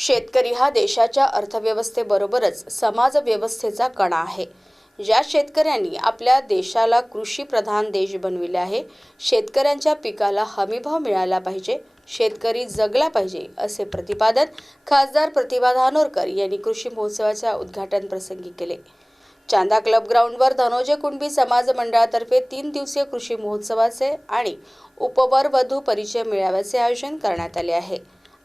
शेतकरी हा देशाच्या अर्थव्यवस्थेबरोबरच समाजव्यवस्थेचा कणा आहे. ज्या शेतकऱ्यांनी आपल्या देशाला कृषीप्रधान देश बनविले आहे शेतकऱ्यांच्या पिकाला हमीभाव मिळाला पाहिजे शेतकरी जगला पाहिजे असे प्रतिपादन खासदार प्रतिभा धानोरकर यांनी कृषी महोत्सवाच्या उद्घाटन प्रसंगी केले. चांदा क्लब ग्राउंडवर धनोजय कुणबी समाज मंडळातर्फे तीन दिवसीय कृषी महोत्सवाचे आणि उपवर वधू परिचय मेळाव्याचे आयोजन करण्यात आले आहे.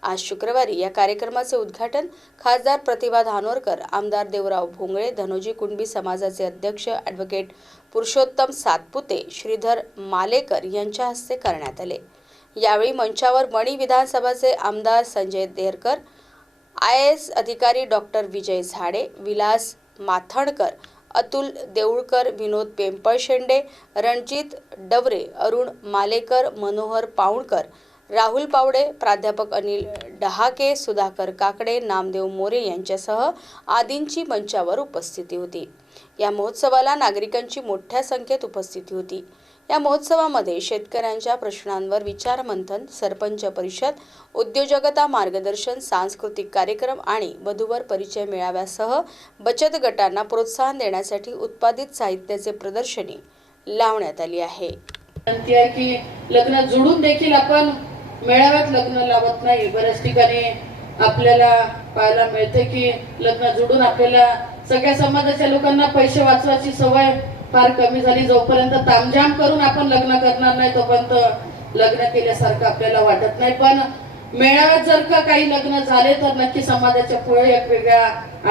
आज शुक्रवारी या कार्यक्रमाचे उद्घाटन खासदार प्रतिभा धानोरकर आमदार देवराव भोंगळे धनोजी कुणबी समाजाचे अध्यक्ष ॲडव्होकेट पुरुषोत्तम सातपुते श्रीधर मालेकर यांच्या हस्ते करण्यात आले. यावेळी मंचावर मणी विधानसभाचे आमदार संजय देरकर आय एस अधिकारी डॉक्टर विजय झाडे विलास माथणकर अतुल देऊळकर विनोद पेंपळशेंडे रणजित डवरे अरुण मालेकर मनोहर पाऊणकर राहुल पावडे प्राध्यापक अनिल डहाके सुधाकर काकडे नामदेव मोरे यांच्यासह आदींची मंचावर उपस्थिती होती. या महोत्सवाला नागरिकांची मोठ्या संख्येत उपस्थिती होती. या महोत्सवामध्ये शेतकऱ्यांच्या प्रश्नांवर विचारमंथन सरपंच परिषद उद्योजकता मार्गदर्शन सांस्कृतिक कार्यक्रम आणि वधूवर परिचय मेळाव्यासह बचत गटांना प्रोत्साहन देण्यासाठी उत्पादित साहित्याचे प्रदर्शनी लावण्यात आली आहे की लग्न जोडून देखील आपण मेळाव्यात लग्न लावत नाही. बऱ्याच ठिकाणी आपल्याला पाहायला मिळते की लग्न जोडून आपल्याला सगळ्या समाजाच्या लोकांना पैसे वाचवायची सवय फार कमी झाली. जोपर्यंत तामझाम करून आपण लग्न करणार नाही तोपर्यंत लग्न केल्यासारखं आपल्याला वाटत नाही. पण मेळाव्यात जर का काही लग्न झाले तर नक्की समाजाच्या पुढे एक वेगळा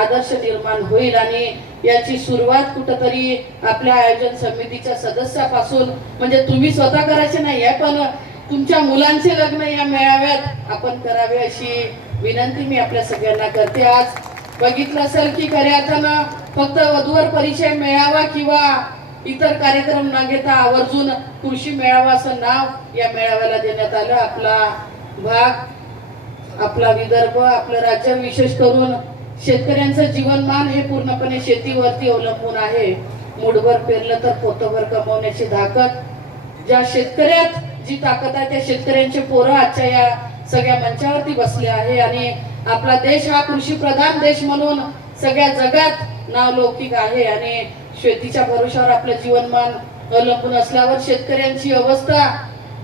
आदर्श निर्माण होईल. आणि याची सुरुवात कुठंतरी आपल्या आयोजन समितीच्या सदस्यापासून म्हणजे तुम्ही स्वतः करायचे नाही आहे पण तुमच्या मुलांचे लग्न या मेळाव्यात आपण करावे अशी विनंती मी आपल्या सगळ्यांना करते. आज बघितलं असेल की खऱ्या अर्थानं फक्त वधूवर परिचय मेळावा किंवा इतर कार्यक्रम न घेता आवर्जून कृषी मेळावा असं नाव या मेळाव्याला देण्यात आलं. आपला भाग आपला विदर्भ आपलं राज्य विशेष करून शेतकऱ्यांचं जीवनमान हे पूर्णपणे शेतीवरती अवलंबून आहे. मुठभर पेरलं तर पोतभर कमवण्याची धाकत. ज्या शेतकऱ्यात जी ताकद आहे त्या शेतकऱ्यांचे पोरं आजच्या या सगळ्या मंचावरती बसले आहे. आणि आपला देश हा कृषी प्रधान देश म्हणून सगळ्या जगात नावलौकिक आहे. आणि शेतीच्या भरोशावर आपलं जीवनमान अवलंबून असल्यावर शेतकऱ्यांची अवस्था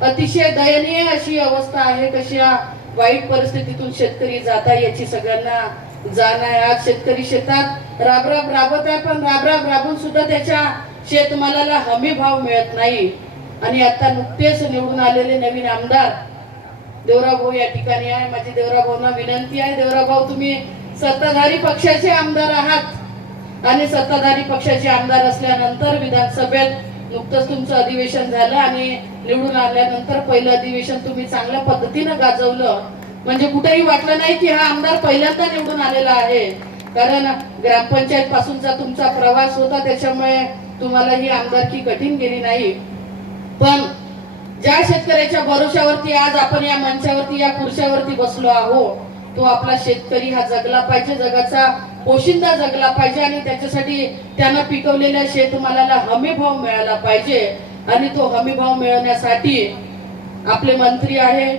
अतिशय दयनीय अशी अवस्था आहे. कशा वाईट परिस्थितीतून शेतकरी जाता याची सगळ्यांना जाण आहे. आज शेतकरी शेतात राबराब राबत आहे पण राबराब राबून सुद्धा त्याच्या शेतमालाला हमी भाव मिळत नाही. आणि आता नुकतेच निवडून आलेले नवीन आमदार देवराभाऊ या ठिकाणी आहे. माझी देवराभाऊंना विनंती आहे. देवराभाऊ तुम्ही सत्ताधारी पक्षाचे आमदार आहात. आणि सत्ताधारी पक्षाचे आमदार असल्यानंतर विधानसभेत नुकतंच तुमचं अधिवेशन झालं आणि निवडून आल्यानंतर पहिलं अधिवेशन तुम्ही चांगल्या पद्धतीनं गाजवलं. म्हणजे कुठेही वाटलं नाही की हा आमदार पहिल्यांदा निवडून आलेला आहे. कारण ग्रामपंचायत पासूनचा तुमचा प्रवास होता त्याच्यामुळे तुम्हाला ही आमदारकी कठीण गेली नाही. पण ज्या शेतकऱ्याच्या भरोशावरती आज आपण या मंचावरती या खुर्च्यावरती बसलो आहोत तो आपला शेतकरी हा जगला पाहिजे जगाचा पोशिंदा जगला पाहिजे आणि त्याच्यासाठी त्यानं पिकवलेल्या शेतमालाला हमीभाव मिळाला पाहिजे आणि तो हमीभाव मिळवण्यासाठी आपले मंत्री आहे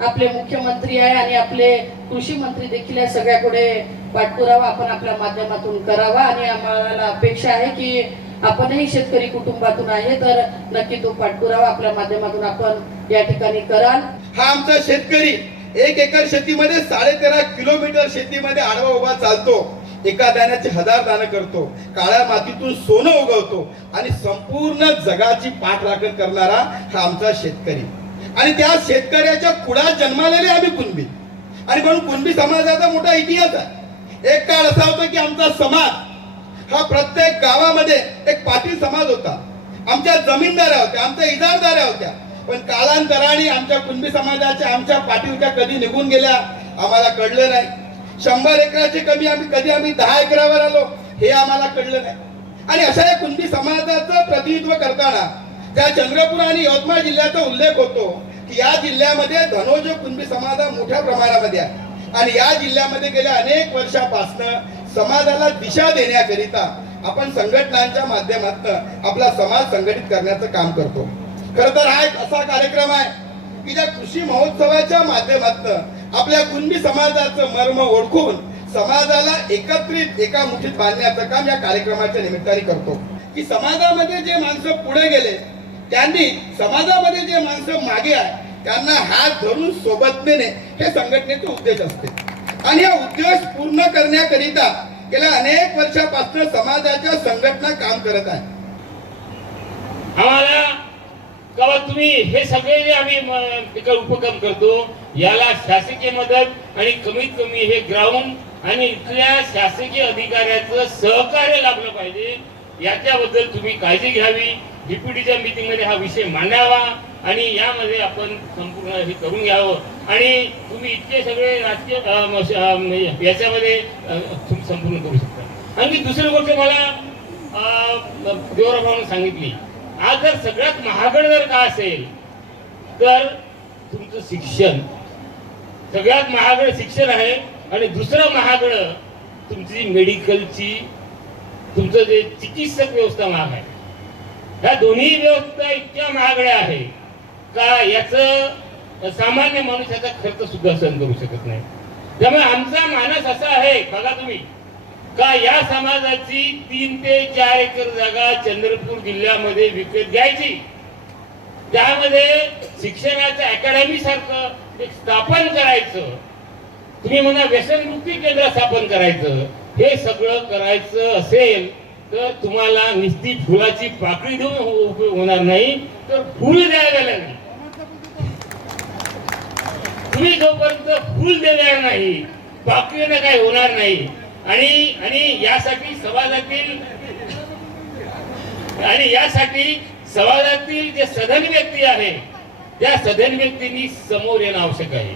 आपले मुख्यमंत्री आहे आणि आपले कृषी मंत्री देखील या सगळ्याकडे पाठपुरावा आपण आपल्या माध्यमातून करावा आणि आम्हाला अपेक्षा आहे की आपणही शेतकरी कुटुंबातून आहे तर नक्की तो पाठपुरावा आपल्या माध्यमातून आपण या ठिकाणी कराल. हा आमचा शेतकरी एक एकर शेतीमध्ये साडे तेरा किलोमीटर शेतीमध्ये आडवा उभा चालतो. एका दाण्याचे हजार दाणं करतो. काळ्या मातीतून सोनं उगवतो. आणि संपूर्ण जगाची पाठराखण करणारा हा आमचा शेतकरी. आणि त्या शेतकऱ्याच्या कुडात जन्मालेले आम्ही कुणबी. आणि म्हणून कुणबी समाजाचा मोठा इतिहास आहे. एक काळ असा होता की आमचा समाज हा प्रत्येक गावामध्ये एक पाटील समाज होता. आमच्या जमीनदाऱ्या होत्या आमच्या इजारदाऱ्या होत्या. पण कालांतराने आमच्या कुणबी समाजाच्या आमच्या पाटीलच्या कधी निघून गेल्या आम्हाला कळलं नाही. शंभर एकराचे कमी आम्ही कधी आम्ही दहा एकरावर आलो हे आम्हाला कळलं नाही. आणि अशा या कुणबी समाजाचं प्रतिनिधित्व करताना त्या चंद्रपूर आणि यवतमाळ जिल्ह्याचा उल्लेख होतो की या जिल्ह्यामध्ये धनोज कुणबी समाज मोठ्या प्रमाणामध्ये आहे. आणि या जिल्ह्यामध्ये गेल्या अनेक वर्षापासनं समाजाला दिशा देण्याकरिता आपण संघटनांच्या माध्यमातून आपला समाज संघटित करण्याचं काम करतो. खर तर हा एक असा कार्यक्रम आहे की ज्या कृषी महोत्सवाच्या माध्यमातून आपल्या कुणबी समाजाचं मर्म ओळखून समाजाला एकत्रित एका मुठीत बांधण्याचं काम या कार्यक्रमाच्या निमित्ताने करतो. की समाजामध्ये जे माणसं पुढे गेले त्यांनी समाजामध्ये जे माणसं मागे आहे त्यांना हात धरून सोबत नेणे हे संघटनेचे उद्देश असते. आणि हा उद्देश पूर्ण करण्याकरिता गेल्या अनेक वर्षापासून समाजाच्या संघटना काम करत आहे आम्हाला कवा तुम्ही हे सगळे जे आम्ही उपक्रम करतो याला शासकीय मदत आणि कमीत कमी हे ग्राउंड आणि इथल्या शासकीय अधिकाऱ्याचं सहकार्य लाभलं पाहिजे. याच्याबद्दल तुम्ही काळजी घ्यावी. डिप्युटीच्या मीटिंगमध्ये हा विषय मांडावा. आणि यामध्ये आपण संपूर्ण हे करून घ्यावं. आणि तुम्ही इतके सगळे राजकीय म, म्हणजे याच्यामध्ये तुम्ही संपूर्ण करू शकता. आणि दुसरी गोष्ट मला देवराभाऊने सांगितली. आज जर सगळ्यात महागड जर का असेल तर तुमचं शिक्षण सगळ्यात महागड शिक्षण आहे आणि दुसरं महागड तुमची मेडिकलची तुमचं जे चिकित्सक व्यवस्था महाग आहे. ह्या दोन्ही व्यवस्था इतक्या महागड्या आहे का याचं सामान्य माणूस याचा खर्च सुद्धा सहन करू शकत नाही. त्यामुळे आमचा मानस असा आहे बघा तुम्ही का या समाजाची तीन ते चार एकर जागा चंद्रपूर जिल्ह्यामध्ये विकत घ्यायची. त्यामध्ये शिक्षणाचं अकॅडमी सारखं एक स्थापन करायचं. तुम्ही म्हणा व्यसनमुक्ती केंद्र स्थापन करायचं. हे सगळं करायचं असेल तर तुम्हाला निस्ती फुलाची पाकळी देऊन उपयोग हो- हो- होणार नाही तर फुल द्यायला लागेल तुम्ही जोपर्यंत फुल देणार नाही पाकळीनं काही होणार नाही आणि आणि यासाठी समाजातील आणि यासाठी समाजातील जे सधन व्यक्ती आहे त्या सधन व्यक्तींनी समोर येणं आवश्यक आहे.